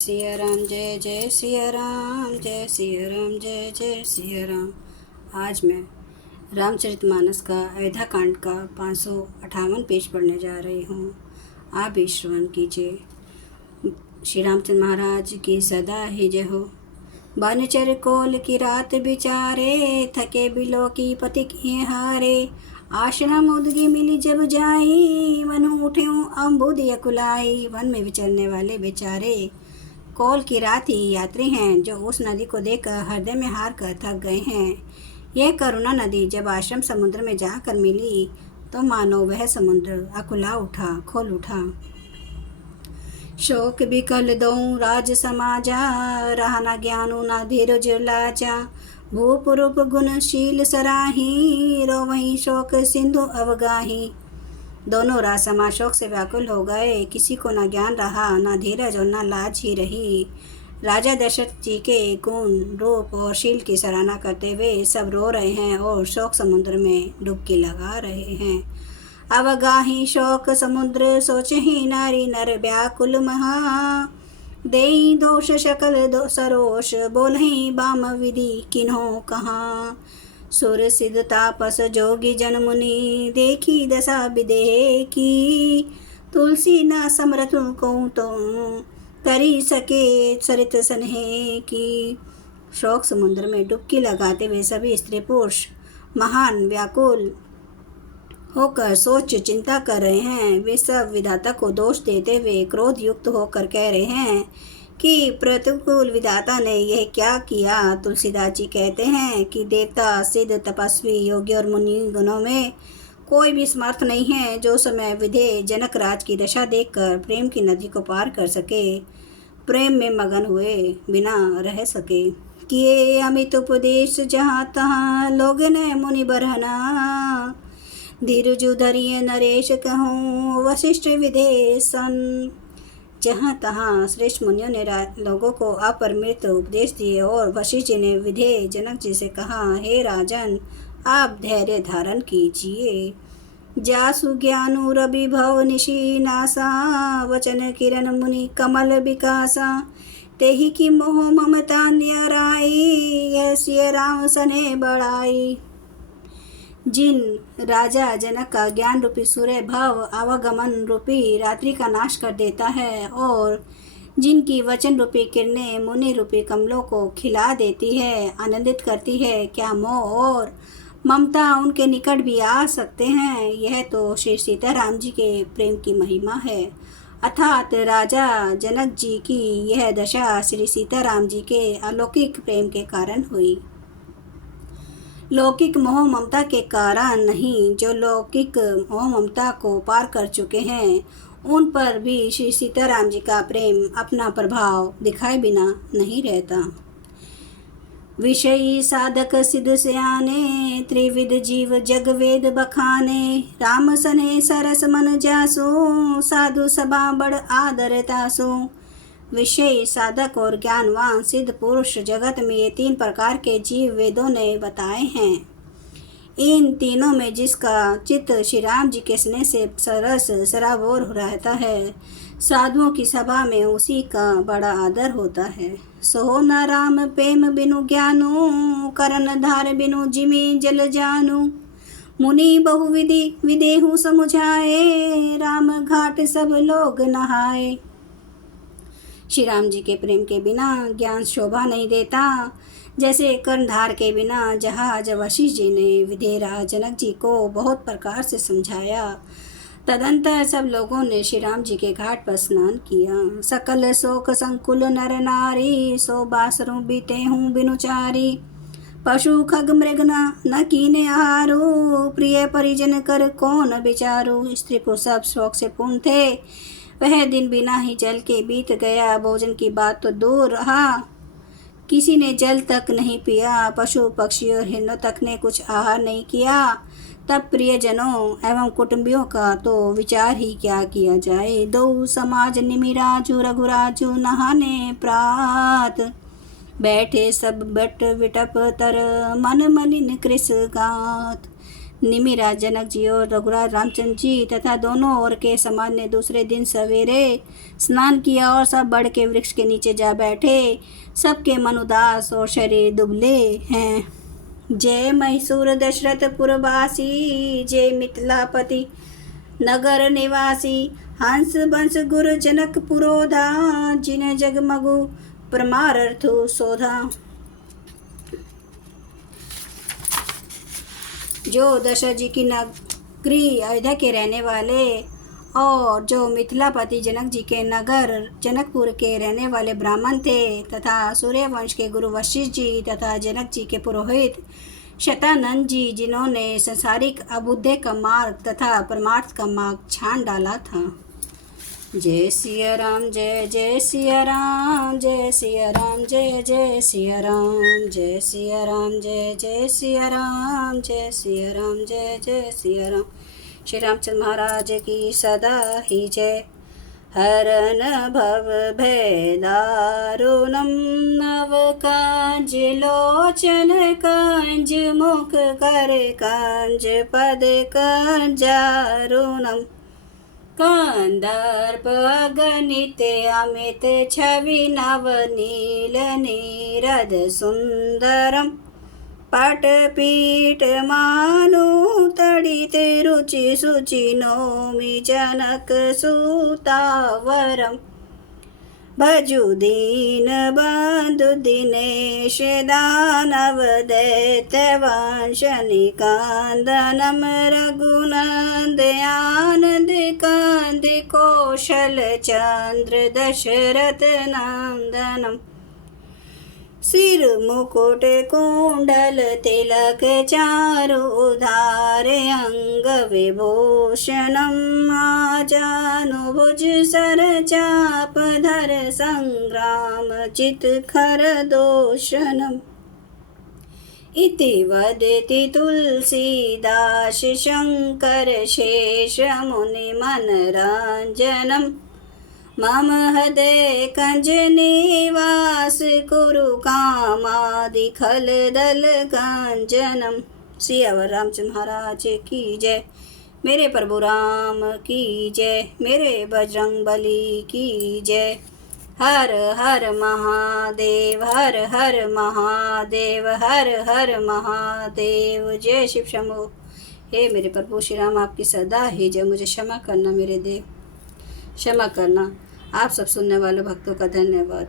सिया राम जय जय सिया राम, जय सिया राम जय जय सिया राम। आज मैं रामचरितमानस का अयोध्या कांड का 558 पेज पढ़ने जा रही हूँ। आप भी श्रवण कीजिए। श्री रामचंद्र महाराज की सदा ही जय हो। बनचर कोल की रात बिचारे, थके बिलो की पति किए हारे। आश्रम उदगी मिली जब जाई, वन उठे अम्बुद यकुलाई। वन में विचरने वाले बेचारे कौल की रात ही यात्री हैं, जो उस नदी को देखकर हृदय में हार कर थक गए हैं। यह करुणा नदी जब आश्रम समुद्र में जाकर मिली, तो मानो वह समुद्र अकुला उठा, खोल उठा। शोक बिकल दो राज समाजा, रहा न ज्ञानु न धीरज लाजा। भूप रूप गुणशील सराही, रो वहीं शोक सिंधु अवगाही। दोनों राजसमा शोक से व्याकुल हो गए। किसी को न ज्ञान रहा, न धीरज और न लाज ही रही। राजा दशरथ जी के गुण रूप और शील की सराहना करते हुए सब रो रहे हैं और शोक समुद्र में डुबकी लगा रहे हैं। अवगाही शोक समुद्र, सोचे ही नारी नर व्याकुल महा। देई दोष शकल सरोष, बोलहि बाम विधि किन्हो कहाँ। सुर सिद्ध तापस जोगी जन मुनि, देखी दशा विदेह की। तुलसी ना समरथ को तो, करी सके सरित सनहे की। शोक समुद्र में डुबकी लगाते हुए सभी स्त्री पुरुष महान व्याकुल होकर सोच चिंता कर रहे हैं। वे सब विधाता को दोष देते हुए क्रोध युक्त होकर कह रहे हैं कि प्रतिकूल विधाता ने यह क्या किया। तुलसीदास जी कहते हैं कि देवता सिद्ध तपस्वी योगी और मुनि गुणों में कोई भी समर्थ नहीं है, जो समय विधेय जनक राज की दशा देखकर प्रेम की नदी को पार कर सके, प्रेम में मगन हुए बिना रह सके। किए अमित उपदेश जहाँ तहाँ, लोग न मुनि बरहना। धीरजु धरिए नरेश कहूँ, वशिष्ठ विदेशन। जहाँ तहाँ श्रेष्ठ मुनियों ने लोगों को अपरिमित उपदेश दिए और वशिष्ठ जी ने विधेय जनक जी से कहा, हे राजन, आप धैर्य धारण कीजिए। जासु ज्ञानु रवि भव निशि नासा, वचन किरण मुनि कमल विकासा। तेहि की मोह ममता न्यराई, यह सिय राम सने बढ़ाई। जिन राजा जनक का ज्ञान रूपी सूर्य भव आवागमन रूपी रात्रि का नाश कर देता है, और जिनकी वचन रूपी किरणें मुनि रूपी कमलों को खिला देती है, आनंदित करती है, क्या मोह और ममता उनके निकट भी आ सकते हैं। यह तो श्री सीताराम जी के प्रेम की महिमा है। अर्थात राजा जनक जी की यह दशा श्री सीताराम जी के अलौकिक प्रेम के कारण हुई, लौकिक मोह ममता के कारण नहीं। जो लौकिक मोह ममता को पार कर चुके हैं, उन पर भी श्री सीताराम जी का प्रेम अपना प्रभाव दिखाए बिना नहीं रहता। विषयी साधक सिद्ध सयाने, त्रिविध जीव जग वेद बखाने। राम सने सरस मन जासो, साधु सभा बड़ आदर तासो। विषय साधक और ज्ञानवान सिद्ध पुरुष जगत में ये तीन प्रकार के जीव वेदों ने बताए हैं। इन तीनों में जिसका चित्त श्री राम जी के स्नेह से सरस सराबोर रहता है, साधुओं की सभा में उसी का बड़ा आदर होता है। सो न राम प्रेम बिनु ज्ञानु, करन धार बिनु जिमि जल जानु। मुनि बहुविधि विदेहु समुझाए, राम घाट सब लोग नहाए। श्री राम जी के प्रेम के बिना ज्ञान शोभा नहीं देता। जैसे कर्णधार के बिना जहाज वशिष्ठ जी ने विधेयराज जनक जी को बहुत प्रकार से समझाया। तदंतर सब लोगों ने श्री राम जी के घाट पर स्नान किया। सकल शोक संकुल नर नारी, सो बासरु बीते हूँ बिनुचारी। पशु खग मृग न कीने आहारो, प्रिय परिजन कर कौन विचारो। स्त्री पुरुष सब शोक से पूर्ण थे। वह दिन बिना ही जल के बीत गया। भोजन की बात तो दूर रहा, किसी ने जल तक नहीं पिया। पशु पक्षी और हिरणों तक ने कुछ आहार नहीं किया। तब प्रियजनों एवं कुटुंबियों का तो विचार ही क्या किया जाए। दो समाज निमिराजु रघुराजु, नहाने प्रात। बैठे सब बट विटप तर, मन मलिन कृष गात। निमिराज जनक जी और रघुराज रामचंद्र जी तथा दोनों ओर के समाज ने दूसरे दिन सवेरे स्नान किया और सब बड़ के वृक्ष के नीचे जा बैठे। सबके मन उदास और शरीर दुबले हैं। जय मैसूर दशरथ पुरवासी, जय मिथिलापति नगर निवासी, हंस बंस गुरु जनक पुरोधा, जिन जगमगु परमारथु शोधा। जो दशरथ जी की नगरी अयोध्या के रहने वाले और जो मिथिलापति जनक जी के नगर जनकपुर के रहने वाले ब्राह्मण थे तथा सूर्यवंश के गुरु वशिष्ठ जी तथा जनक जी के पुरोहित शतानंद जी, जिन्होंने संसारिक अबुद्धे का मार्ग तथा परमार्थ का मार्ग छान डाला था। जय सिया राम, जय जय सिया राम, जय सिया राम, जय जय सिया राम, जय सिया राम, जय जय सिया राम, जय सिया राम, जय जय सिया राम। श्री रामचंद्र महाराज की सदा ही जय। हरन भव भय दारुणम, नव कांज लोचन कांज, मुख कर कांज पद कंजारुणम। कंदर्प गणित अमित छवि नव नील नीरद सुंदरम। पटपीठ मानु तड़ित रुचि सुचि नौमि जनक सुतावरम। भजु दीन बंधु दिनेश दानव दैत्य वंश निकांदनम। रघुनंद आनंद कंद कौशल चंद्र दशरथ नंदनम। सिर मुकुट कुंडल तिलक चारु धारे, अंग विभूषणम। आजानुभुज सर चाप धर, संग्राम चित खर दोषणम। इति वदति तुलसीदास शंकर शेष मुनि मनरंजनम। मम हृदय कंज निवास, कुरु कामादि खल दल गंजनम। सियावर रामचंद्र महाराज की जय। मेरे प्रभु राम की जय। मेरे बजरंग बली की जय। हर हर महादेव, हर हर महादेव, हर हर महादेव। जय शिव शंभो। हे मेरे प्रभु श्री राम, आपकी सदा ही जय। मुझे क्षमा करना मेरे देव, क्षमा करना। आप सब सुनने वाले भक्तों का धन्यवाद।